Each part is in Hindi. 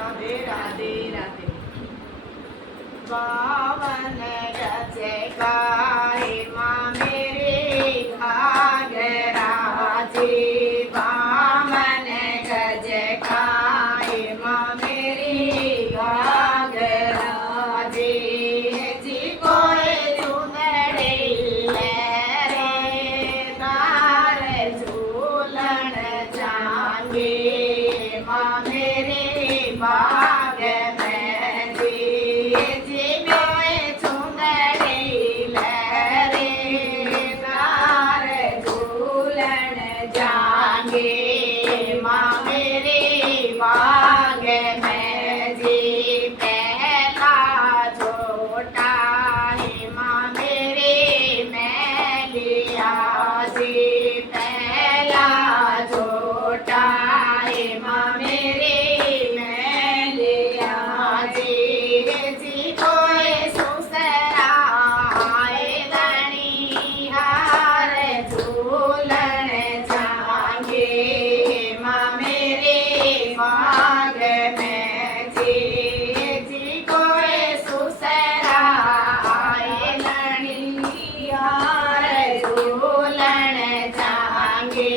राधे राधे राधे। बावन गजे गाए माँ मेरे घाघरा जी, बावन गजे गाए माँ मेरी घाघरा जी। जी कोई चुनरी ले रे तार झूलन जाएंगे माँ मेरे बाग में जी। जी कोई चुनरी ले रे तार झूलन जाएंगे माँ मेरे बाग में जी। पहला छोटा है माँ मेरे मैं लिया जी, पहला छोटा है माँ मेरे मैं लिया जी। जी कोई सुसरा आए धनी हार झूलन जाएंगे माँ मेरे बाग में जी। जी कोई सुसरा आए धनी हार झूलन जाएंगे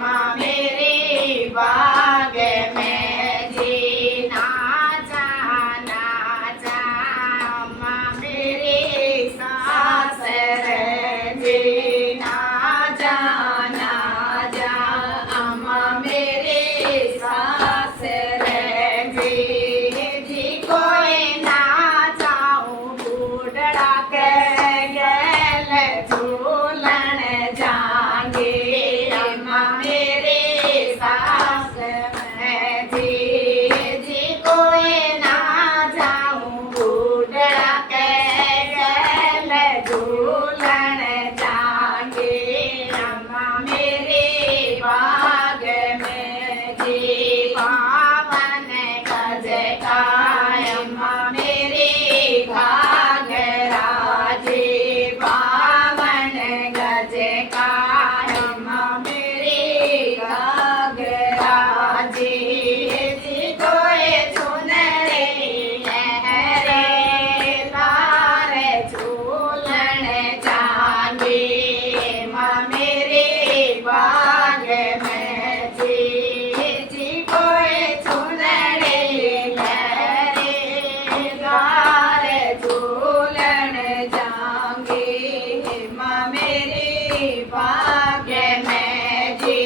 माँ मेरे बाग में जी। नाचा नाचा माँ मेरे सासर जी, नाचा नाचा माँ मेरे सासर जी। जी कोई नाचाऊं बूढ़ा के गैल झूलन जाएंगे माँ मेरे सास में जी। जी कोई नाचाऊं बूढ़ा के गैल झूलन जाएंगे माँ मेरे बाग में जी। पावन गज कायम माँ मेरे घाघरा जी, पावन गज कायम माँ मेरे घाघरा जी। जी कोई चुनरी लहरे तार झूलन जाएंगे माँ मेरे बाग में जी। जी कोई चुनरी लहरे तार झूलन जाएंगे माँ मेरे बाग में जी।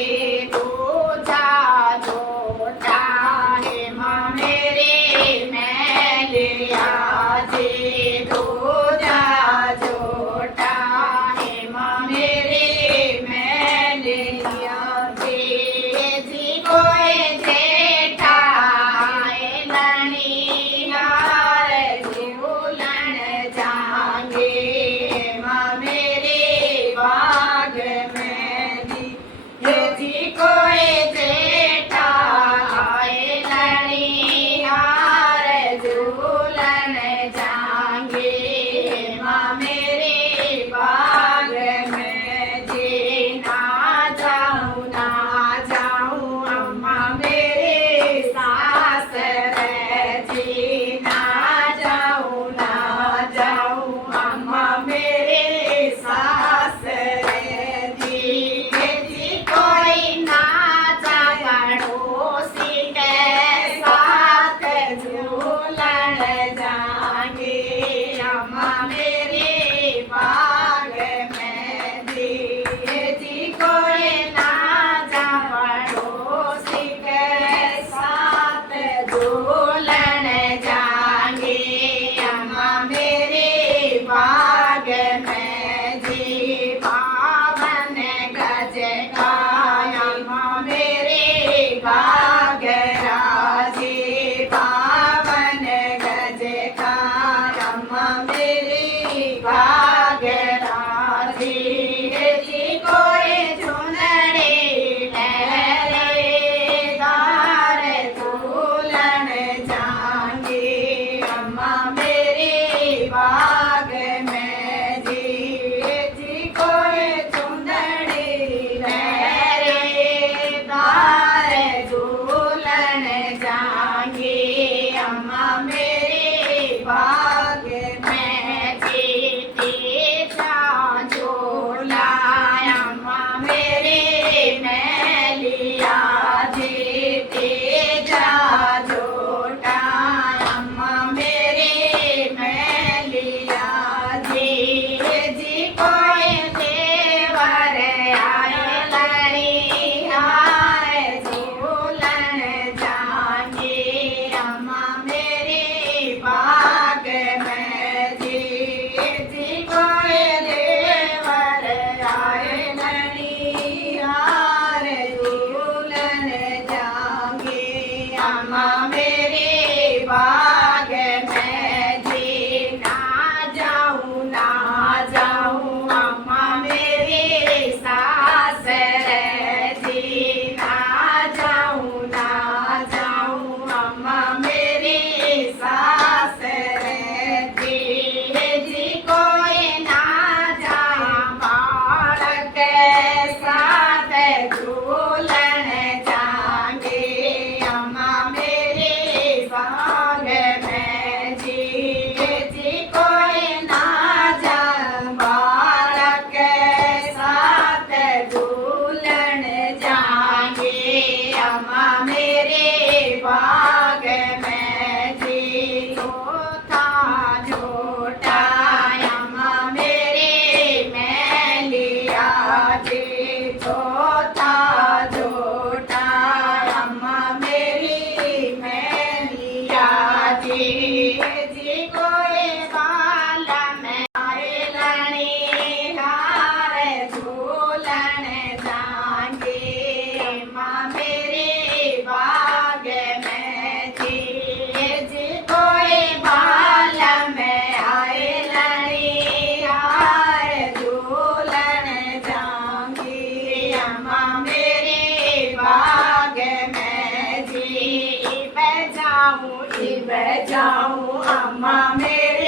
जाऊं अम्मा मेरी